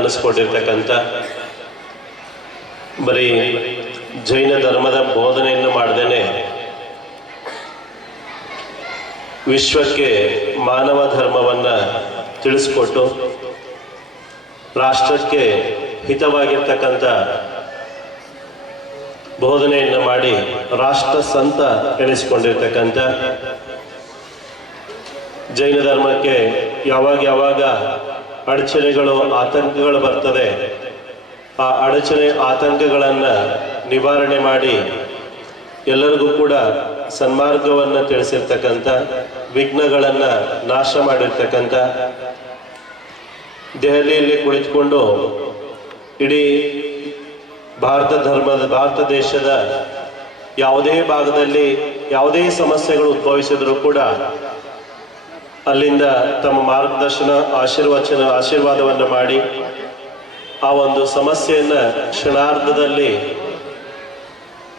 ಅನಿಸ್ಕೊಂಡಿರ್ತಕ್ಕಂಥ ಬರೀ ಜೈನ ಧರ್ಮದ ಬೋಧನೆಯನ್ನು ಮಾಡ್ದೇನೆ ವಿಶ್ವಕ್ಕೆ ಮಾನವ ಧರ್ಮವನ್ನ ತಿಳಿಸ್ಕೊಟ್ಟು ರಾಷ್ಟ್ರಕ್ಕೆ ಹಿತವಾಗಿರ್ತಕ್ಕಂಥ ಬೋಧನೆಯನ್ನು ಮಾಡಿ ರಾಷ್ಟ್ರ ಸಂತ ಎನಿಸಿಕೊಂಡಿರ್ತಕ್ಕಂಥ ಜೈನ ಧರ್ಮಕ್ಕೆ ಯಾವಾಗ ಯಾವಾಗ ಅಡಚಣೆಗಳು, ಆತಂಕಗಳು ಬರ್ತದೆ. ಆ ಅಡಚಣೆ, ಆತಂಕಗಳನ್ನು ನಿವಾರಣೆ ಮಾಡಿ ಎಲ್ಲರಿಗೂ ಕೂಡ ಸನ್ಮಾರ್ಗವನ್ನು ತಿಳಿಸಿರ್ತಕ್ಕಂಥ, ವಿಘ್ನಗಳನ್ನು ನಾಶ ಮಾಡಿರ್ತಕ್ಕಂಥ, ದೆಹಲಿಯಲ್ಲಿ ಕುಳಿತುಕೊಂಡು ಇಡೀ ಭಾರತ ಧರ್ಮದ, ಭಾರತ ದೇಶದ ಯಾವುದೇ ಭಾಗದಲ್ಲಿ ಯಾವುದೇ ಸಮಸ್ಯೆಗಳು ಉದ್ಭವಿಸಿದರೂ ಕೂಡ ಅಲ್ಲಿಂದ ತಮ್ಮ ಮಾರ್ಗದರ್ಶನ, ಆಶೀರ್ವಚನ, ಆಶೀರ್ವಾದವನ್ನು ಮಾಡಿ ಆ ಒಂದು ಸಮಸ್ಯೆಯನ್ನು ಕ್ಷಣಾರ್ಧದಲ್ಲಿ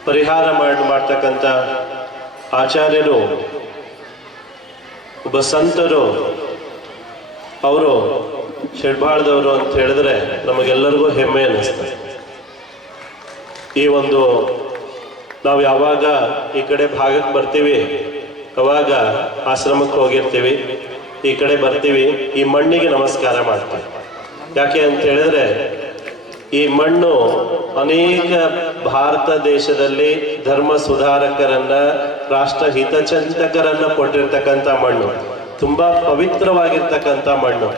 ಪರಿಹಾರ ಮಾಡಿ ಮಾಡ್ತಕ್ಕಂಥ ಆಚಾರ್ಯರು, ಒಬ್ಬ ಸಂತರು, ಅವರು ಶೆಡ್ಬಾಳ್ದವರು ಅಂತ ಹೇಳಿದ್ರೆ ನಮಗೆಲ್ಲರಿಗೂ ಹೆಮ್ಮೆ ಅನ್ನಿಸ್ತದೆ ಈ ಒಂದು ನಾವು ಯಾವಾಗ ಈ ಕಡೆ ಭಾಗಕ್ಕೆ ಬರ್ತೀವಿ ಅವಾಗ ಆಶ್ರಮಕ್ಕೆ ಹೋಗಿರ್ತೀವಿ. ಈ ಕಡೆ ಬರ್ತೀವಿ. ಈ ಮಣ್ಣಿಗೆ ನಮಸ್ಕಾರ ಮಾಡ್ತೀವಿ. ಯಾಕೆ ಅಂತ ಹೇಳಿದ್ರೆ, ಈ ಮಣ್ಣು ಅನೇಕ ಭಾರತ ದೇಶದಲ್ಲಿ ಧರ್ಮ ಸುಧಾರಕರನ್ನ, ರಾಷ್ಟ್ರ ಹಿತಚಿಂತಕರನ್ನ ಕೊಟ್ಟಿರ್ತಕ್ಕಂಥ ಮಣ್ಣು. ತುಂಬಾ ಪವಿತ್ರವಾಗಿರ್ತಕ್ಕಂಥ ಮಣ್ಣು.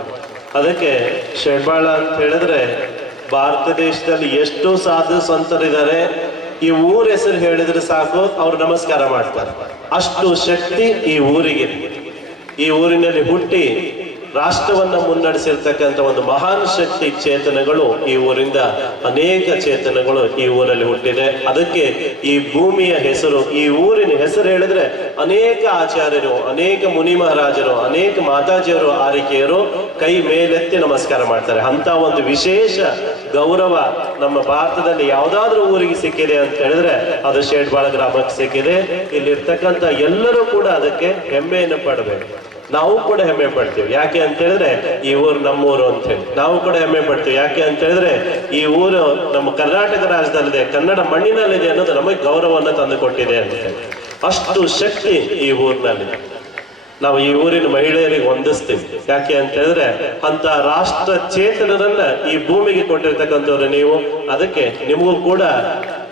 ಅದಕ್ಕೆ ಶೆಡ್ಬಾಳ ಅಂತ ಹೇಳಿದ್ರೆ, ಭಾರತ ದೇಶದಲ್ಲಿ ಎಷ್ಟು ಸಾಧು ಸಂತರಿದ್ದಾರೆ. ಈ ಊರ ಹೆಸರು ಹೇಳಿದ್ರೆ ಸಾಕು, ಅವ್ರು ನಮಸ್ಕಾರ ಮಾಡ್ತಾರೆ. ಅಷ್ಟು ಶಕ್ತಿ ಈ ಊರಿಗೆ. ಈ ಊರಿನಲ್ಲಿ ಹುಟ್ಟಿ ರಾಷ್ಟ್ರವನ್ನ ಮುನ್ನಡೆಸಿರ್ತಕ್ಕಂಥ ಒಂದು ಮಹಾನ್ ಶಕ್ತಿ ಚೇತನಗಳು ಈ ಊರಿಂದ ಅನೇಕ ಚೇತನಗಳು ಈ ಊರಲ್ಲಿ ಹುಟ್ಟಿದೆ. ಅದಕ್ಕೆ ಈ ಭೂಮಿಯ ಹೆಸರು, ಈ ಊರಿನ ಹೆಸರು ಹೇಳಿದ್ರೆ ಅನೇಕ ಆಚಾರ್ಯರು, ಅನೇಕ ಮುನಿ ಮಹಾರಾಜರು, ಅನೇಕ ಮಾತಾಜಿಯರು ಆರಿಕೆಯರು ಕೈ ಮೇಲೆತ್ತಿ ನಮಸ್ಕಾರ ಮಾಡ್ತಾರೆ. ಅಂತ ಒಂದು ವಿಶೇಷ ಗೌರವ ನಮ್ಮ ಭಾರತದಲ್ಲಿ ಯಾವ್ದಾದ್ರೂ ಊರಿಗೆ ಸಿಕ್ಕಿದೆ ಅಂತ ಹೇಳಿದ್ರೆ ಅದು ಶೇಡ್ಬಾಳ ಗ್ರಾಮಕ್ಕೆ ಸಿಕ್ಕಿದೆ. ಇಲ್ಲಿರ್ತಕ್ಕಂಥ ಎಲ್ಲರೂ ಕೂಡ ಅದಕ್ಕೆ ಹೆಮ್ಮೆಯನ್ನು ಪಡಬೇಕು. ನಾವು ಕೂಡ ಹೆಮ್ಮೆ ಪಡ್ತೀವಿ. ಯಾಕೆ ಅಂತ ಹೇಳಿದ್ರೆ, ಈ ಊರು ನಮ್ಮೂರು ಅಂತ ಹೇಳಿ. ನಾವು ಕೂಡ ಹೆಮ್ಮೆ ಪಡ್ತೀವಿ. ಯಾಕೆ ಅಂತ ಹೇಳಿದ್ರೆ, ಈ ಊರು ನಮ್ಮ ಕರ್ನಾಟಕ ರಾಜ್ಯದಲ್ಲಿದೆ, ಕನ್ನಡ ಮಣ್ಣಿನಲ್ಲಿದೆ ಅನ್ನೋದು ನಮಗೆ ಗೌರವವನ್ನು ತಂದುಕೊಟ್ಟಿದೆ ಅಂತ ಹೇಳಿ. ಅಷ್ಟು ಶಕ್ತಿ ಈ ಊರಿನಲ್ಲಿ. ನಾವು ಈ ಊರಿನ ಮಹಿಳೆಯರಿಗೆ ಹೊಂದಿಸ್ತೀವಿ. ಯಾಕೆ ಅಂತ ಹೇಳಿದ್ರೆ ಅಂತ ರಾಷ್ಟ್ರ ಚೇತನರನ್ನ ಈ ಭೂಮಿಗೆ ಕೊಟ್ಟಿರ್ತಕ್ಕಂಥವ್ರು ನೀವು, ಅದಕ್ಕೆ ನಿಮಗೂ ಕೂಡ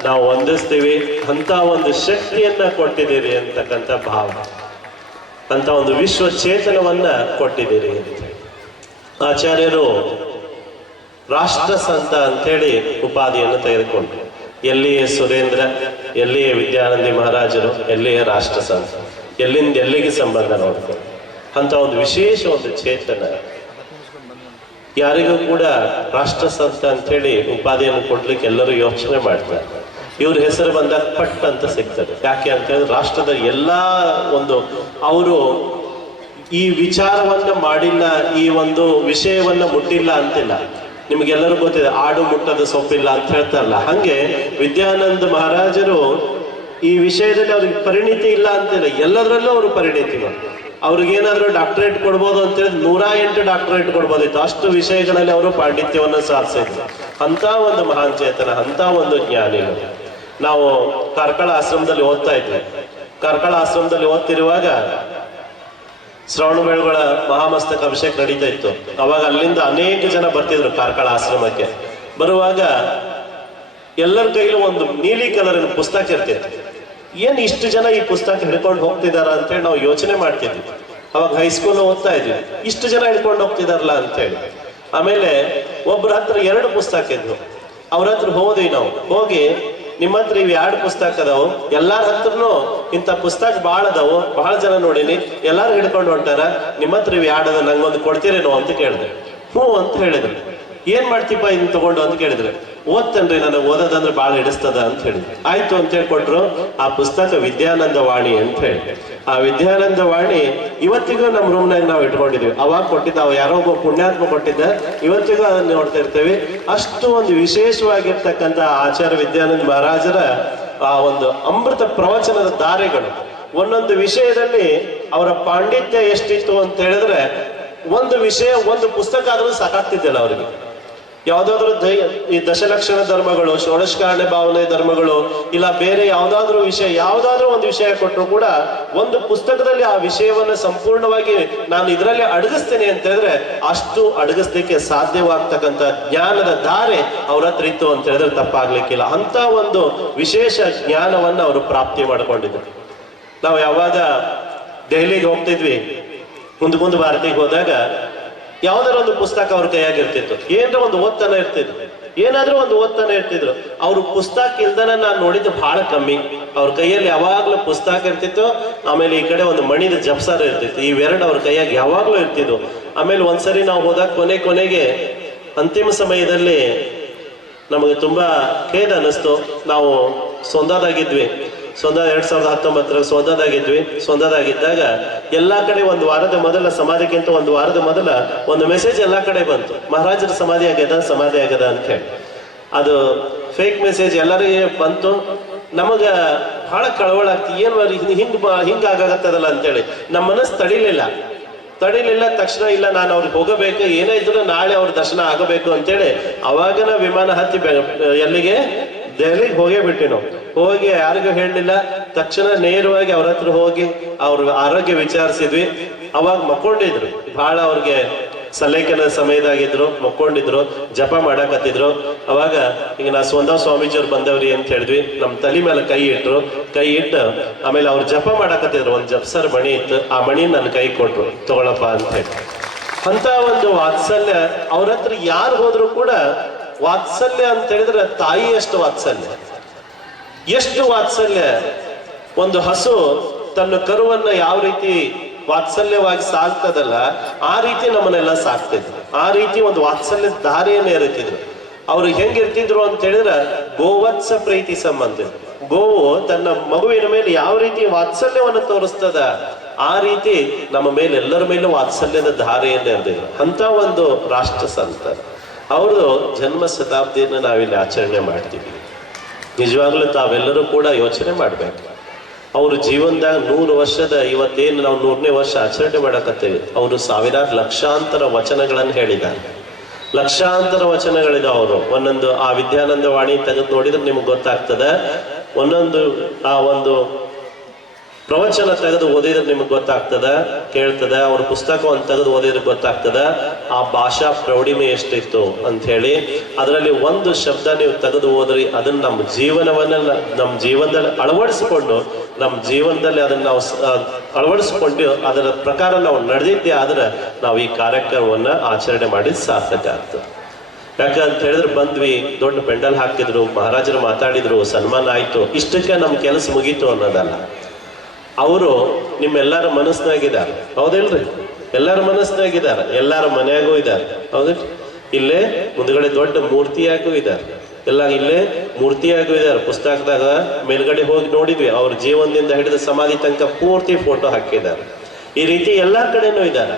ನಾವು ಹೊಂದಿಸ್ತೀವಿ. ಅಂತ ಒಂದು ಶಕ್ತಿಯನ್ನ ಕೊಟ್ಟಿದ್ದೀರಿ ಅಂತಕ್ಕಂಥ ಭಾವ. ಅಂತ ಒಂದು ವಿಶ್ವ ಚೇತನವನ್ನ ಕೊಟ್ಟಿದ್ದೀರಿ ಆಚಾರ್ಯರು ರಾಷ್ಟ್ರ ಸಂತ ಅಂತೇಳಿ ಉಪಾಧಿಯನ್ನು ತೆಗೆದುಕೊಂಡ್ರು. ಎಲ್ಲಿಯೇ ಸುರೇಂದ್ರ, ಎಲ್ಲಿಯೇ ವಿದ್ಯಾನಂದಿ ಮಹಾರಾಜರು, ಎಲ್ಲಿಯೇ ರಾಷ್ಟ್ರ ಸಂತ ಎಲ್ಲಿಂದ ಎಲ್ಲಿಗೆ ಸಂಬಂಧ ನೋಡ್ಕೊಂಡು ಅಂತ ಒಂದು ವಿಶೇಷ ಒಂದು ಚೇತನ. ಯಾರಿಗೂ ಕೂಡ ರಾಷ್ಟ್ರ ಸಂತ ಅಂತೇಳಿ ಉಪಾಧಿಯನ್ನು ಕೊಡ್ಲಿಕ್ಕೆ ಎಲ್ಲರೂ ಯೋಚನೆ ಮಾಡ್ತಾರೆ. ಇವ್ರ ಹೆಸರು ಬಂದಾಗ ಪಟ್ ಅಂತ ಸಿಗ್ತದೆ. ಯಾಕೆ ಅಂತ ಹೇಳಿದ್ರೆ ರಾಷ್ಟ್ರದ ಎಲ್ಲ ಒಂದು ಅವರು ಈ ವಿಚಾರವನ್ನ ಮಾಡಿಲ್ಲ, ಈ ಒಂದು ವಿಷಯವನ್ನ ಮುಟ್ಟಿಲ್ಲ ಅಂತಿಲ್ಲ. ನಿಮ್ಗೆಲ್ಲರೂ ಗೊತ್ತಿದೆ, ಆಡು ಮುಟ್ಟದ ಸೊಪ್ಪಿಲ್ಲ ಅಂತ ಹೇಳ್ತಾರಲ್ಲ. ಹಂಗೆ ವಿದ್ಯಾನಂದ ಮಹಾರಾಜರು ಈ ವಿಷಯದಲ್ಲಿ ಅವ್ರಿಗೆ ಪರಿಣಿತಿ ಇಲ್ಲ ಅಂತಿಲ್ಲ. ಎಲ್ಲದರಲ್ಲೂ ಅವರು ಪರಿಣಿತಿ ಅವ್ರಿಗೇನಾದ್ರೂ ಡಾಕ್ಟರೇಟ್ ಕೊಡ್ಬೋದು ಅಂತ ಹೇಳಿದ್ರೆ ನೂರ ಎಂಟು ಡಾಕ್ಟರೇಟ್ ಕೊಡ್ಬೋದಿತ್ತು. ಅಷ್ಟು ವಿಷಯಗಳಲ್ಲಿ ಅವರು ಪಾಂಡಿತ್ಯವನ್ನು ಸಾಧಿಸಿದ್ರು. ಅಂತ ಒಂದು ಮಹಾನ್ ಚೇತನ ಅಂತ ಒಂದು ಜ್ಞಾನಿಗಳು. ನಾವು ಕಾರ್ಕಳ ಆಶ್ರಮದಲ್ಲಿ ಓದ್ತಾ ಇದ್ವಿ. ಕಾರ್ಕಳ ಆಶ್ರಮದಲ್ಲಿ ಓದ್ತಿರುವಾಗ ಶ್ರವಣ ಬೆಳಗಳ ಮಹಾಮಸ್ತಕ ಅಭಿಷೇಕ ನಡೀತಾ ಇತ್ತು. ಅವಾಗ ಅಲ್ಲಿಂದ ಅನೇಕ ಜನ ಬರ್ತಿದ್ರು ಕಾರ್ಕಳ ಆಶ್ರಮಕ್ಕೆ. ಬರುವಾಗ ಎಲ್ಲರ ಕೈಲೂ ಒಂದು ನೀಲಿ ಕಲರಿನ ಪುಸ್ತಕ ಇರ್ತಿತ್ತು. ಏನ್ ಇಷ್ಟು ಜನ ಈ ಪುಸ್ತಕ ಹಿಡ್ಕೊಂಡು ಹೋಗ್ತಿದಾರ ಅಂತೇಳಿ ನಾವು ಯೋಚನೆ ಮಾಡ್ತಿದ್ವಿ. ಅವಾಗ ಹೈಸ್ಕೂಲ್ ಓದ್ತಾ ಇದ್ವಿ. ಇಷ್ಟು ಜನ ಹಿಡ್ಕೊಂಡು ಹೋಗ್ತಿದಾರಲ್ಲ ಅಂತೇಳಿ. ಆಮೇಲೆ ಒಬ್ಬರ ಹತ್ರ ಎರಡು ಪುಸ್ತಕ ಇದ್ವು. ಅವ್ರ ಹತ್ರ ಹೋದ್ವಿ ನಾವು. ಹೋಗಿ ನಿಮ್ಮ ಹತ್ರ ಇವ್ ಎರಡು ಪುಸ್ತಕ ಅದಾವು. ಎಲ್ಲಾರ ಹತ್ರನು ಇಂಥ ಪುಸ್ತಕ ಭಾಳ ಅದಾವು. ಬಹಳ ಜನ ನೋಡಿನಿ ಎಲ್ಲಾರು ಹಿಡ್ಕೊಂಡು ಹೊಂಟಾರ, ನಿಮ್ಮ ಹತ್ರ ಇವ್ ಎರಡು ನಂಗೊಂದು ಕೊಡ್ತೀರೇನೋ? ಅಂತ ಕೇಳಿದೆ ಹ್ಞೂ ಅಂತ ಹೇಳಿದ್ರು. ಏನ್ ಮಾಡ್ತೀಪ ಇನ್ ತಗೊಂಡು ಅಂತ ಕೇಳಿದ್ರೆ. ಓದ್ತೇನ್ರಿ ನನಗೆ ಓದೋದಂದ್ರೆ ಬಹಳ ಹಿಡಿಸ್ತದ ಅಂತ ಹೇಳಿದ್ರು. ಆಯ್ತು ಅಂತ ಹೇಳಿ ಕೊಟ್ರು ಆ ಪುಸ್ತಕ ವಿದ್ಯಾನಂದ ವಾಣಿ ಅಂತ ಹೇಳಿ ಆ ವಿದ್ಯಾನಂದ ವಾಣಿ ಇವತ್ತಿಗೂ ನಮ್ಮ ರೂಮ್ನಾಗ ನಾವು ಇಟ್ಕೊಂಡಿದ್ವಿ. ಅವಾಗ ಕೊಟ್ಟಿದ್ದ, ಅವ ಯಾರೋ ಒಬ್ಬ ಪುಣ್ಯಾತ್ಮ ಕೊಟ್ಟಿದ್ದ. ಇವತ್ತಿಗೂ ಅದನ್ನ ನೋಡ್ತಾ ಇರ್ತೇವೆ. ಅಷ್ಟು ಒಂದು ವಿಶೇಷವಾಗಿರ್ತಕ್ಕಂಥ ಆಚಾರ್ಯ ವಿದ್ಯಾನಂದ ಮಹಾರಾಜರ ಆ ಒಂದು ಅಮೃತ ಪ್ರವಚನದ ದಾರೆಗಳು. ಒಂದೊಂದು ವಿಷಯದಲ್ಲಿ ಅವರ ಪಾಂಡಿತ್ಯ ಎಷ್ಟಿತ್ತು ಅಂತ ಹೇಳಿದ್ರೆ, ಒಂದು ವಿಷಯ, ಒಂದು ಪುಸ್ತಕ ಆದ್ರೂ ಸಾಕಾಗ್ತಿದ್ದಿಲ್ಲ ಅವರಿಗೆ. ಯಾವ್ದಾದ್ರು ದೈ, ಈ ದಶಲಕ್ಷಣ ಧರ್ಮಗಳು ಷೋಡಶಕಾರಣ ಭಾವನೆ ಧರ್ಮಗಳು, ಇಲ್ಲ ಬೇರೆ ಯಾವ್ದಾದ್ರು ವಿಷಯ, ಯಾವ್ದಾದ್ರು ಒಂದು ವಿಷಯ ಕೊಟ್ಟರು ಕೂಡ ಒಂದು ಪುಸ್ತಕದಲ್ಲಿ ಆ ವಿಷಯವನ್ನು ಸಂಪೂರ್ಣವಾಗಿ ನಾನು ಇದರಲ್ಲಿ ಅಡಗಿಸ್ತೇನೆ ಅಂತ ಹೇಳಿದ್ರೆ ಅಷ್ಟು ಅಡಗಿಸ್ಲಿಕ್ಕೆ ಸಾಧ್ಯವಾಗ್ತಕ್ಕಂಥ ಜ್ಞಾನದ ದಾರೆ ಅವ್ರ ಹತ್ರ ಇತ್ತು ಅಂತ ಹೇಳಿದ್ರೆ ತಪ್ಪಾಗ್ಲಿಕ್ಕಿಲ್ಲ. ಅಂತ ಒಂದು ವಿಶೇಷ ಜ್ಞಾನವನ್ನ ಅವರು ಪ್ರಾಪ್ತಿ ಮಾಡ್ಕೊಂಡಿದ್ರು. ನಾವು ಯಾವಾಗ ದೆಹಲಿಗೆ ಹೋಗ್ತಿದ್ವಿ, ಮುಂದೆ ಮುಂದೆ ಭಾರತಿಗೆ ಹೋದಾಗ ಯಾವ್ದಾರ ಒಂದು ಪುಸ್ತಕ ಅವ್ರ ಕೈಯಾಗಿರ್ತಿತ್ತು ಏನಾರ ಒಂದು ಓದ್ತಾನೆ ಇರ್ತಿದ್ರು. ಏನಾದ್ರೂ ಒಂದು ಓದ್ತಾನೆ ಇರ್ತಿದ್ರು. ಅವ್ರು ಪುಸ್ತಕ ಇಲ್ದನ ನಾನು ನೋಡಿದ್ದು ಬಹಳ ಕಮ್ಮಿ. ಅವ್ರ ಕೈಯಲ್ಲಿ ಯಾವಾಗ್ಲೂ ಪುಸ್ತಕ ಇರ್ತಿತ್ತು. ಆಮೇಲೆ ಈ ಕಡೆ ಒಂದು ಮಣಿದ ಜಪ್ಸಾರ ಇರ್ತಿತ್ತು. ಇವೆರಡು ಅವ್ರ ಕೈಯಾಗಿ ಯಾವಾಗ್ಲೂ ಇರ್ತಿದ್ವು. ಆಮೇಲೆ ಒಂದ್ಸರಿ ನಾವು ಹೋದಾಗ ಕೊನೆ ಕೊನೆಗೆ ಅಂತಿಮ ಸಮಯದಲ್ಲಿ ನಮಗೆ ತುಂಬಾ ಖೇದ ಅನ್ನಿಸ್ತು. ನಾವು ಸೊಂದದಾಗಿದ್ವಿ. ಸೊಂದ ಎರಡ್ ಸಾವಿರದ ಹತ್ತೊಂಬತ್ತರ ಸೊಂದದಾಗಿದ್ವಿ. ಸೊಂದದಾಗಿದ್ದಾಗ ಎಲ್ಲಾ ಕಡೆ ಒಂದು ವಾರದ ಮೊದಲ ಸಮಾಧಿಗಿಂತ ಒಂದು ವಾರದ ಮೊದಲ ಒಂದು ಮೆಸೇಜ್ ಎಲ್ಲಾ ಕಡೆ ಬಂತು. ಮಹಾರಾಜರ ಸಮಾಧಿ ಆಗ್ಯದ ಸಮಾಧಿ ಆಗ್ಯದ ಅಂತ ಹೇಳಿ. ಅದು ಫೇಕ್ ಮೆಸೇಜ್ ಎಲ್ಲರಿಗೆ ಬಂತು. ನಮಗ ಬಹಳ ಕಳವಳ ಆಗ್ತಿ. ಏನ್ ಹಿಂಗ್ ಹಿಂಗ ಆಗಾಗತ್ತದಲ್ಲ ಅಂತೇಳಿ. ನಮ್ಮ ಮನಸ್ಸು ತಡಿಲಿಲ್ಲ. ತಡಿಲಿಲ್ಲ ತಕ್ಷಣ ಇಲ್ಲ, ನಾನು ಅವ್ರಿಗೆ ಹೋಗಬೇಕು. ಏನೇ ಇದ್ರು ನಾಳೆ ಅವ್ರ ದರ್ಶನ ಆಗಬೇಕು ಅಂತೇಳಿ ಅವಾಗನ ವಿಮಾನ ಹತ್ತಿ ಎಲ್ಲಿಗೆ? ದೆಹಲಿಗೆ ಹೋಗೇ ಬಿಟ್ಟಿ ನಾವು. ಹೋಗಿ ಯಾರಿಗೂ ಹೇಳಲಿಲ್ಲ. ತಕ್ಷಣ ನೇರವಾಗಿ ಅವ್ರ ಹತ್ರ ಹೋಗಿ ಅವ್ರ ಆರೋಗ್ಯ ವಿಚಾರಿಸಿದ್ವಿ. ಅವಾಗ ಮಕ್ಕೊಂಡಿದ್ರು. ಬಹಳ ಅವ್ರಿಗೆ ಸಲೇಖನ ಸಮಯದಾಗಿದ್ರು, ಮಕ್ಕೊಂಡಿದ್ರು, ಜಪ ಮಾಡಕತ್ತಿದ್ರು. ಅವಾಗ ಈಗ ನಾ ಸ್ವಂತ ಸ್ವಾಮೀಜಿಯವ್ರು ಬಂದವ್ರಿ ಅಂತ ಹೇಳಿದ್ವಿ. ನಮ್ಮ ತಲೆ ಮೇಲೆ ಕೈ ಇಟ್ರು. ಕೈ ಇಟ್ಟು ಆಮೇಲೆ ಅವ್ರು ಜಪ ಮಾಡಕತ್ತಿದ್ರು. ಒಂದು ಜಪ್ಸರ್ ಮಣಿ ಇತ್ತು. ಆ ಮಣಿ ನನ್ನ ಕೈ ಕೊಟ್ರು. ತಗೊಳಪ್ಪ ಅಂತ ಹೇಳಿ. ಅಂತ ಒಂದು ವಾತ್ಸಲ್ಯ ಅವ್ರ ಹತ್ರ ಯಾರು ಹೋದ್ರು ಕೂಡ ವಾತ್ಸಲ್ಯ ಅಂತ ಹೇಳಿದ್ರೆ ತಾಯಿಯಷ್ಟು ವಾತ್ಸಲ್ಯ. ಎಷ್ಟು ವಾತ್ಸಲ್ಯ? ಒಂದು ಹಸು ತನ್ನ ಕರುವನ್ನ ಯಾವ ರೀತಿ ವಾತ್ಸಲ್ಯವಾಗಿ ಸಾಕ್ತದಲ್ಲ, ಆ ರೀತಿ ನಮ್ಮನ್ನೆಲ್ಲ ಸಾಕ್ತಿದ್ರು. ಆ ರೀತಿ ಒಂದು ವಾತ್ಸಲ್ಯದ ದಾರಿಯನ್ನು ಇರುತ್ತಿದ್ರು ಅವ್ರು ಹೆಂಗಿರ್ತಿದ್ರು ಅಂತ ಹೇಳಿದ್ರೆ ಗೋವತ್ಸ ಪ್ರೀತಿ ಸಂಬಂಧ. ಗೋವು ತನ್ನ ಮಗುವಿನ ಮೇಲೆ ಯಾವ ರೀತಿ ವಾತ್ಸಲ್ಯವನ್ನು ತೋರಿಸ್ತದ, ಆ ರೀತಿ ನಮ್ಮ ಮೇಲೆ ಎಲ್ಲರ ಮೇಲೆ ವಾತ್ಸಲ್ಯದ ಧಾರೆಯನ್ನು ಇರ್ತಿದ್ರು ಅಂತ ಒಂದು ರಾಷ್ಟ್ರ ಸಂತ ಅವ್ರದ್ದು ಜನ್ಮ ಶತಾಬ್ದಿಯನ್ನು ನಾವಿಲ್ಲಿ ಆಚರಣೆ ಮಾಡ್ತೀವಿ. ನಿಜವಾಗ್ಲೂ ತಾವೆಲ್ಲರೂ ಕೂಡ ಯೋಚನೆ ಮಾಡಬೇಕು. ಅವರು ಜೀವನದಾಗ ನೂರು ವರ್ಷದ ಇವತ್ತೇನು ನಾವು ನೂರನೇ ವರ್ಷ ಆಚರಣೆ ಮಾಡಕತ್ತೇವೆ. ಅವರು ಸಾವಿರಾರು ಲಕ್ಷಾಂತರ ವಚನಗಳನ್ನು ಹೇಳಿದ್ದಾರೆ. ಲಕ್ಷಾಂತರ ವಚನಗಳಿದಾವೆ ಅವರು. ಒಂದೊಂದು ಆ ವಿದ್ಯಾನಂದ ವಾಣಿ ತೆಗೆದು ನೋಡಿದ್ರೆ ನಿಮ್ಗೆ ಗೊತ್ತಾಗ್ತದೆ. ಒಂದೊಂದು ಆ ಒಂದು ಪ್ರವಚನ ತೆಗೆದು ಓದಿದ್ರೆ ನಿಮ್ಗೆ ಗೊತ್ತಾಗ್ತದ? ಕೇಳ್ತದ? ಅವ್ರ ಪುಸ್ತಕವನ್ನು ತೆಗೆದು ಓದಿದ್ರೆ ಗೊತ್ತಾಗ್ತದ? ಆ ಭಾಷಾ ಪ್ರೌಢಿಮೆ ಎಷ್ಟಿತ್ತು ಅಂತ ಹೇಳಿ ಅದರಲ್ಲಿ ಒಂದು ಶಬ್ದ ನೀವು ತೆಗೆದು ಓದ್ರಿ, ಅದನ್ನ ನಮ್ಮ ಜೀವನವನ್ನ ನಮ್ಮ ಜೀವನದಲ್ಲಿ ಅಳವಡಿಸಿಕೊಂಡು ನಮ್ಮ ಜೀವನದಲ್ಲಿ ಅದನ್ನ ನಾವು ಅಳವಡಿಸಿಕೊಂಡು ಅದರ ಪ್ರಕಾರ ನಾವು ನಡೆದಿದ್ದೆ ಆದ್ರೆ ನಾವು ಈ ಕಾರ್ಯಕ್ರಮವನ್ನ ಆಚರಣೆ ಮಾಡಿದ ಸಾರ್ಥಕ ಆಗ್ತದೆ ಯಾಕಂತ ಹೇಳಿದ್ರೆ ಬಂದ್ವಿ, ದೊಡ್ಡ ಪೆಂಡಲ್ ಹಾಕಿದ್ರು, ಮಹಾರಾಜರು ಮಾತಾಡಿದ್ರು, ಸನ್ಮಾನ ಆಯ್ತು, ಇಷ್ಟಕ್ಕೆ ನಮ್ಮ ಕೆಲಸ ಮುಗೀತು ಅನ್ನೋದಲ್ಲ. ಅವರು ನಿಮ್ಮೆಲ್ಲರ ಮನಸ್ಸಿನಾಗಿದ್ದಾರೆ. ಹೌದಿಲ್ರಿ ಎಲ್ಲರ ಮನಸ್ಸಿನಾಗಿದ್ದಾರೆ. ಎಲ್ಲರ ಮನೆಯಾಗೂ ಇದ್ದಾರೆ. ಹೌದಿಲ್ರಿ ಇಲ್ಲೇ ಮುಂದ್ಗಡೆ ದೊಡ್ಡ ಮೂರ್ತಿಯಾಗೂ ಇದ್ದಾರೆ. ಎಲ್ಲ ಇಲ್ಲೇ ಮೂರ್ತಿಯಾಗೂ ಇದ್ದಾರೆ. ಪುಸ್ತಕದಾಗ ಮೇಲ್ಗಡೆ ಹೋಗಿ ನೋಡಿದ್ವಿ. ಅವ್ರ ಜೀವನದಿಂದ ಹಿಡಿದು ಸಮಾಧಿ ತನಕ ಪೂರ್ತಿ ಫೋಟೋ ಹಾಕಿದ್ದಾರೆ. ಈ ರೀತಿ ಎಲ್ಲ ಕಡೆನೂ ಇದ್ದಾರೆ.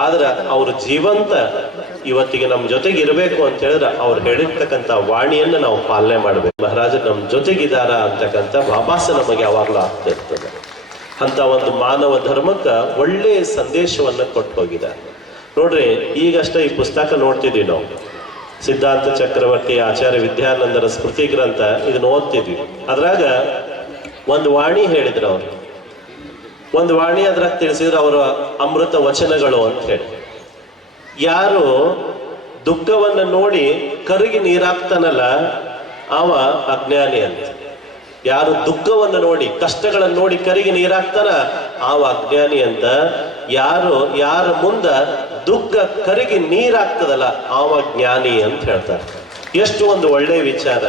ಆದ್ರೆ ಅವ್ರ ಜೀವಂತ ಇವತ್ತಿಗೆ ನಮ್ಮ ಜೊತೆಗೆ ಇರಬೇಕು ಅಂತ ಹೇಳಿದ್ರೆ ಅವ್ರು ಹೇಳಿರ್ತಕ್ಕಂಥ ವಾಣಿಯನ್ನು ನಾವು ಪಾಲನೆ ಮಾಡಬೇಕು. ಮಹಾರಾಜ ನಮ್ಮ ಜೊತೆಗಿದಾರ ಅಂತಕ್ಕಂಥ ಭಾಭಾಸ ನಮಗೆ ಯಾವಾಗಲೂ ಆಗ್ತಿತ್ತು ಅಂತ ಒಂದು ಮಾನವ ಧರ್ಮಕ್ಕೆ ಒಳ್ಳೆ ಸಂದೇಶವನ್ನು ಕೊಟ್ಟು ಹೋಗಿದ್ದಾರೆ ನೋಡ್ರಿ, ಈಗಷ್ಟೇ ಈ ಪುಸ್ತಕ ನೋಡ್ತಿದ್ವಿ ನಾವು. ಸಿದ್ಧಾಂತ ಚಕ್ರವರ್ತಿ ಆಚಾರ್ಯ ವಿದ್ಯಾನಂದರ ಸ್ಮೃತಿ ಗ್ರಂಥ ಇದನ್ನ ಓದ್ತಿದ್ವಿ. ಅದ್ರಾಗ ಒಂದು ವಾಣಿ ಹೇಳಿದ್ರು ಅವರು. ಒಂದು ವಾಣಿ ಅದ್ರಾಗ ತಿಳಿಸಿದ್ರು ಅವರ ಅಮೃತ ವಚನಗಳು ಅಂತ ಹೇಳಿ. ಯಾರು ದುಃಖವನ್ನು ನೋಡಿ ಕರುಗಿ ನೀರಾಗ್ತಾನಲ್ಲ ಅವ ಅಜ್ಞಾನಿ ಅಂತ ಯಾರು ದುಃಖವನ್ನು ನೋಡಿ, ಕಷ್ಟಗಳನ್ನು ನೋಡಿ ಕರಿಗೆ ನೀರಾಗ್ತಾನ ಆವ ಅಜ್ಞಾನಿ ಅಂತ, ಯಾರು, ಯಾರ ಮುಂದ ದುಃಖ ಕರಿಗೆ ನೀರಾಗ್ತದಲ್ಲ, ಆವ ಜ್ಞಾನಿ ಅಂತ ಹೇಳ್ತಾರೆ ಎಷ್ಟು ಒಂದು ಒಳ್ಳೆ ವಿಚಾರ.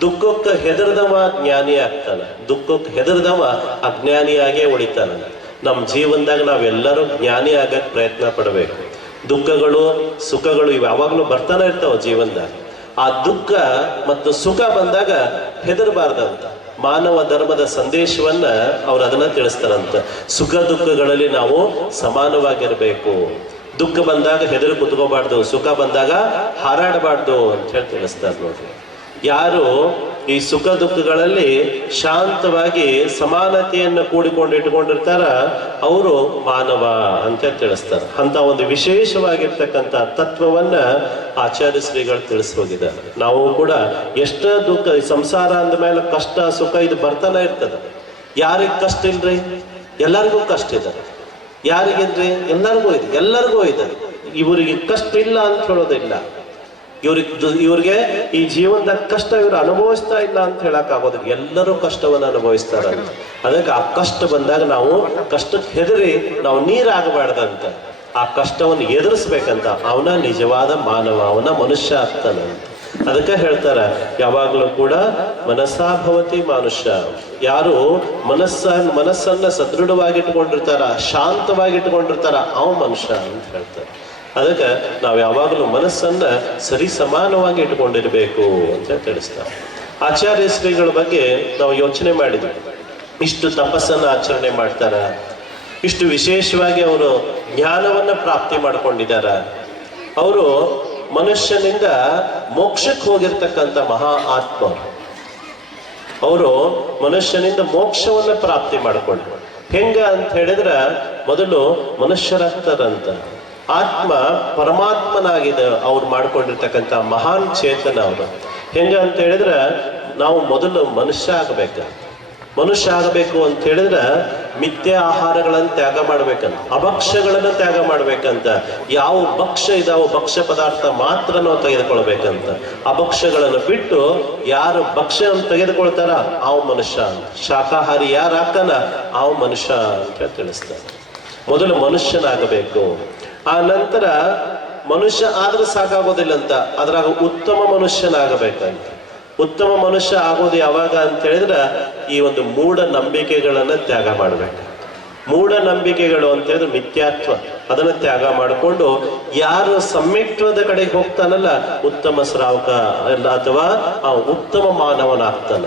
ದುಃಖಕ್ಕೆ ಹೆದರ್ದವ ಜ್ಞಾನಿ ಆಗ್ತಾನ. ದುಃಖಕ್ಕೆ ಹೆದರ್ದವ ಅಜ್ಞಾನಿಯಾಗೇ ಉಳಿತಾನ. ನಮ್ಮ ಜೀವನದಾಗ ನಾವೆಲ್ಲರೂ ಜ್ಞಾನಿ ಆಗಕ್ಕೆ ಪ್ರಯತ್ನ ಪಡಬೇಕು. ದುಃಖಗಳು, ಸುಖಗಳು ಇವು ಯಾವಾಗಲೂ ಬರ್ತಾನೆ ಇರ್ತಾವ ಜೀವನದಾಗ. ಆ ದುಃಖ ಮತ್ತು ಸುಖ ಬಂದಾಗ ಹೆದರಬಾರ್ದಂತ. ಮಾನವ ಧರ್ಮದ ಸಂದೇಶವನ್ನ ಅವ್ರು ಅದನ್ನ ತಿಳಿಸ್ತಾರಂತ. ಸುಖ ದುಃಖಗಳಲ್ಲಿ ನಾವು ಸಮಾನವಾಗಿರಬೇಕು. ದುಃಖ ಬಂದಾಗ ಹೆದರು ಕುತ್ಕೋಬಾರ್ದು, ಸುಖ ಬಂದಾಗ ಹಾರಾಡಬಾರ್ದು ಅಂತ ಹೇಳಿ ತಿಳಿಸ್ತಾರೆ ನೋಡ್ರಿ. ಯಾರು ಈ ಸುಖ ದುಃಖಗಳಲ್ಲಿ ಶಾಂತವಾಗಿ ಸಮಾನತೆಯನ್ನು ಕೂಡಿಕೊಂಡು ಇಟ್ಕೊಂಡಿರ್ತಾರ ಅವರು ಮಾನವ ಅಂತ ತಿಳಿಸ್ತಾರೆ. ಅಂತ ಒಂದು ವಿಶೇಷವಾಗಿರ್ತಕ್ಕಂಥ ತತ್ವವನ್ನ ಆಚಾರ್ಯ ಶ್ರೀಗಳು ತಿಳಿಸಿ ಹೋಗಿದ್ದಾರೆ ನಾವು ಕೂಡ ಎಷ್ಟ ದುಃಖ ಸಂಸಾರ ಅಂದ ಮೇಲೆ ಕಷ್ಟ, ಸುಖ, ಇದು ಬರ್ತಾನೆ ಇರ್ತದೆ. ಯಾರಿಗೆ ಕಷ್ಟ ಇಲ್ರಿ? ಎಲ್ಲರಿಗೂ ಕಷ್ಟ ಇದೆ. ಯಾರಿಗಿಲ್ರಿ? ಎಲ್ಲರಿಗೂ ಇದೆ. ಎಲ್ಲರಿಗೂ ಇದೆ. ಇವರಿಗೆ ಕಷ್ಟ ಇಲ್ಲ ಅಂತ ಹೇಳೋದಿಲ್ಲ. ಇವ್ರಿಗೆ ಇವ್ರಿಗೆ ಈ ಜೀವನದ ಕಷ್ಟ ಇವ್ರು ಅನುಭವಿಸ್ತಾ ಇಲ್ಲ ಅಂತ ಹೇಳಕ್ ಎಲ್ಲರೂ ಕಷ್ಟವನ್ನ ಅನುಭವಿಸ್ತಾರ ಅದಕ್ಕೆ ಆ ಕಷ್ಟ ಬಂದಾಗ ನಾವು ಕಷ್ಟಕ್ಕೆ ಹೆದರಿ ನಾವು ನೀರಾಗಬಾರ್ದಂತ, ಆ ಕಷ್ಟವನ್ನು ಎದುರಿಸ್ಬೇಕಂತ ಅವನ ನಿಜವಾದ ಮಾನವ, ಅವನ ಮನುಷ್ಯ ಆಗ್ತಾನೆ. ಅದಕ್ಕೆ ಹೇಳ್ತಾರ, ಯಾವಾಗಲೂ ಕೂಡ ಮನಸ್ಸಾಭವತಿ ಮನುಷ್ಯ. ಯಾರು ಮನಸ್ಸ, ಮನಸ್ಸನ್ನ ಸದೃಢವಾಗಿಟ್ಕೊಂಡಿರ್ತಾರ ಶಾಂತವಾಗಿಟ್ಕೊಂಡಿರ್ತಾರ ಅವ ಮನುಷ್ಯ ಅಂತ ಹೇಳ್ತಾರೆ. ಅದಕ್ಕೆ ನಾವು ಯಾವಾಗಲೂ ಮನಸ್ಸನ್ನ ಸರಿ ಸಮಾನವಾಗಿ ಇಟ್ಟುಕೊಂಡಿರಬೇಕು ಅಂತ ತಿಳಿಸ್ತಾರೆ. ಆಚಾರ್ಯ ಶ್ರೀಗಳ ಬಗ್ಗೆ ನಾವು ಯೋಚನೆ ಮಾಡಿದ್ವಿ. ಇಷ್ಟು ತಪಸ್ಸನ್ನ ಆಚರಣೆ ಮಾಡ್ತಾರ? ಇಷ್ಟು ವಿಶೇಷವಾಗಿ ಅವರು ಜ್ಞಾನವನ್ನ ಪ್ರಾಪ್ತಿ ಮಾಡ್ಕೊಂಡಿದ್ದಾರೆ? ಅವರು ಮನುಷ್ಯನಿಂದ ಮೋಕ್ಷಕ್ಕೆ ಹೋಗಿರ್ತಕ್ಕಂಥ ಮಹಾ ಆತ್ಮ ಅವರು ಮನುಷ್ಯನಿಂದ ಮೋಕ್ಷವನ್ನ ಪ್ರಾಪ್ತಿ ಮಾಡಿಕೊಂಡ್ರು. ಹೆಂಗ ಅಂತ ಹೇಳಿದ್ರ, ಮೊದಲು ಮನುಷ್ಯರಾಗ್ತಾರಂತ. ಆತ್ಮ ಪರಮಾತ್ಮನಾಗಿದೆ, ಅವ್ರು ಮಾಡ್ಕೊಂಡಿರ್ತಕ್ಕಂಥ ಮಹಾನ್ ಚೇತನ ಅವರು. ಹೆಂಗ ಅಂತ ಹೇಳಿದ್ರೆ, ನಾವು ಮೊದಲು ಮನುಷ್ಯ ಆಗಬೇಕು. ಮನುಷ್ಯ ಆಗಬೇಕು ಅಂತ ಹೇಳಿದ್ರೆ, ಮಿಥ್ಯ ಆಹಾರಗಳನ್ನು ತ್ಯಾಗ ಮಾಡ್ಬೇಕಂತ, ಅಭಕ್ಷ್ಯಗಳನ್ನು ತ್ಯಾಗ ಮಾಡ್ಬೇಕಂತ, ಯಾವ ಭಕ್ಷ್ಯ ಇದಾವ, ಭಕ್ಷ್ಯ ಪದಾರ್ಥ ಮಾತ್ರ ನಾವು ತೆಗೆದುಕೊಳ್ಬೇಕಂತ. ಅಭಕ್ಷ್ಯಗಳನ್ನು ಬಿಟ್ಟು ಯಾರು ಭಕ್ಷ್ಯ ತೆಗೆದುಕೊಳ್ತಾರ? ಅವ ಮನುಷ್ಯ ಅಂತ. ಶಾಕಾಹಾರಿ ಯಾರು ಹಾಕನ ಅವ ಮನುಷ್ಯ ಅಂತ ತಿಳಿಸ್ತಾರೆ. ಮೊದಲು ಮನುಷ್ಯನಾಗಬೇಕು. ಆ ನಂತರ ಮನುಷ್ಯ ಆದ್ರೆ ಸಾಕಾಗೋದಿಲ್ಲ ಅಂತ ಅದ್ರಾಗ ಉತ್ತಮ ಮನುಷ್ಯನಾಗಬೇಕಂತ. ಉತ್ತಮ ಮನುಷ್ಯ ಆಗೋದು ಯಾವಾಗ ಅಂತ ಹೇಳಿದ್ರೆ, ಈ ಒಂದು ಮೂಢ ನಂಬಿಕೆಗಳನ್ನ ತ್ಯಾಗ ಮಾಡಬೇಕು. ಮೂಢ ನಂಬಿಕೆಗಳು ಅಂತ ಹೇಳಿದ್ರೆ ಮಿಥ್ಯಾತ್ವ. ಅದನ್ನ ತ್ಯಾಗ ಮಾಡಿಕೊಂಡು ಯಾರು ಸಮ್ಯಕ್ತ್ವದ ಕಡೆಗೆ ಹೋಗ್ತಾನಲ್ಲ, ಉತ್ತಮ ಶ್ರಾವಕ ಅಲ್ಲ ಅಥವಾ ಉತ್ತಮ ಮಾನವನಾಗ್ತಾನ.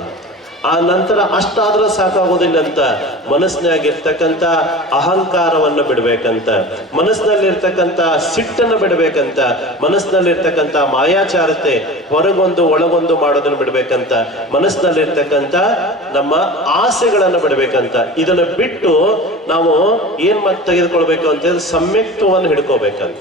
ಆ ನಂತರ ಅಷ್ಟಾದ್ರೂ ಸಾಕಾಗೋದಿಲ್ಲ ಅಂತ ಮನಸ್ಸಿನಾಗಿರ್ತಕ್ಕಂಥ ಅಹಂಕಾರವನ್ನು ಬಿಡ್ಬೇಕಂತ, ಮನಸ್ಸಿನಲ್ಲಿರ್ತಕ್ಕಂಥ ಸಿಟ್ಟನ್ನು ಬಿಡಬೇಕಂತ, ಮನಸ್ಸಿನಲ್ಲಿರ್ತಕ್ಕಂಥ ಮಾಯಾಚಾರತೆ ಹೊರಗೊಂದು ಒಳಗೊಂದು ಮಾಡೋದನ್ನು ಬಿಡಬೇಕಂತ, ಮನಸ್ಸಿನಲ್ಲಿರ್ತಕ್ಕಂಥ ನಮ್ಮ ಆಸೆಗಳನ್ನು ಬಿಡಬೇಕಂತ. ಇದನ್ನು ಬಿಟ್ಟು ನಾವು ಏನ್ ಮತ್ತೆ ತೆಗೆದುಕೊಳ್ಬೇಕು ಅಂತ ಹೇಳಿದ್ರೆ ಸಮ್ಯಕ್ತವನ್ನು ಹಿಡ್ಕೋಬೇಕಂತ.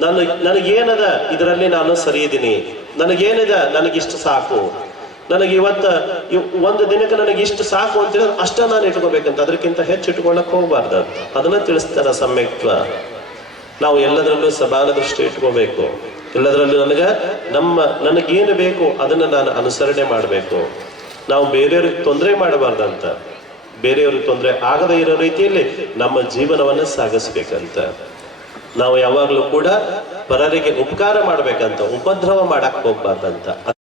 ನಾನು ನನಗೇನದ, ಇದರಲ್ಲಿ ನಾನು ಸರಿ ಇದ್ದೀನಿ. ನನಗೇನಿದೆ, ನನಗಿಷ್ಟು ಸಾಕು. ನನಗೆ ಇವತ್ತ ಇವ್- ಒಂದು ದಿನಕ್ಕೆ ನನಗೆ ಇಷ್ಟು ಸಾಕು ಅಂತ ಹೇಳಿದ್ರೆ ಅಷ್ಟ ನಾನು ಇಟ್ಕೋಬೇಕಂತ. ಅದಕ್ಕಿಂತ ಹೆಚ್ಚು ಇಟ್ಕೊಳಕ್ ಹೋಗ್ಬಾರ್ದು. ಅದನ್ನ ತಿಳಿಸ್ತಾರ ಸಮ್ಯಕ್ತ್ವ. ನಾವು ಎಲ್ಲದರಲ್ಲೂ ಸಮಾನ ದೃಷ್ಟಿ ಇಟ್ಕೋಬೇಕು. ಎಲ್ಲದರಲ್ಲೂ ನನಗೆ ನಮ್ಮ, ನನಗೇನು ಬೇಕು ಅದನ್ನ ನಾನು ಅನುಸರಣೆ ಮಾಡಬೇಕು. ನಾವು ಬೇರೆಯವ್ರಿಗೆ ತೊಂದರೆ ಮಾಡಬಾರ್ದಂತ. ಬೇರೆಯವ್ರಿಗೆ ತೊಂದರೆ ಆಗದೇ ಇರೋ ರೀತಿಯಲ್ಲಿ ನಮ್ಮ ಜೀವನವನ್ನ ಸಾಗಿಸ್ಬೇಕಂತ. ನಾವು ಯಾವಾಗಲೂ ಕೂಡ ಪರರಿಗೆ ಉಪಕಾರ ಮಾಡ್ಬೇಕಂತ, ಉಪದ್ರವ ಮಾಡಕ್ ಹೋಗ್ಬಾರ್ದಂತ.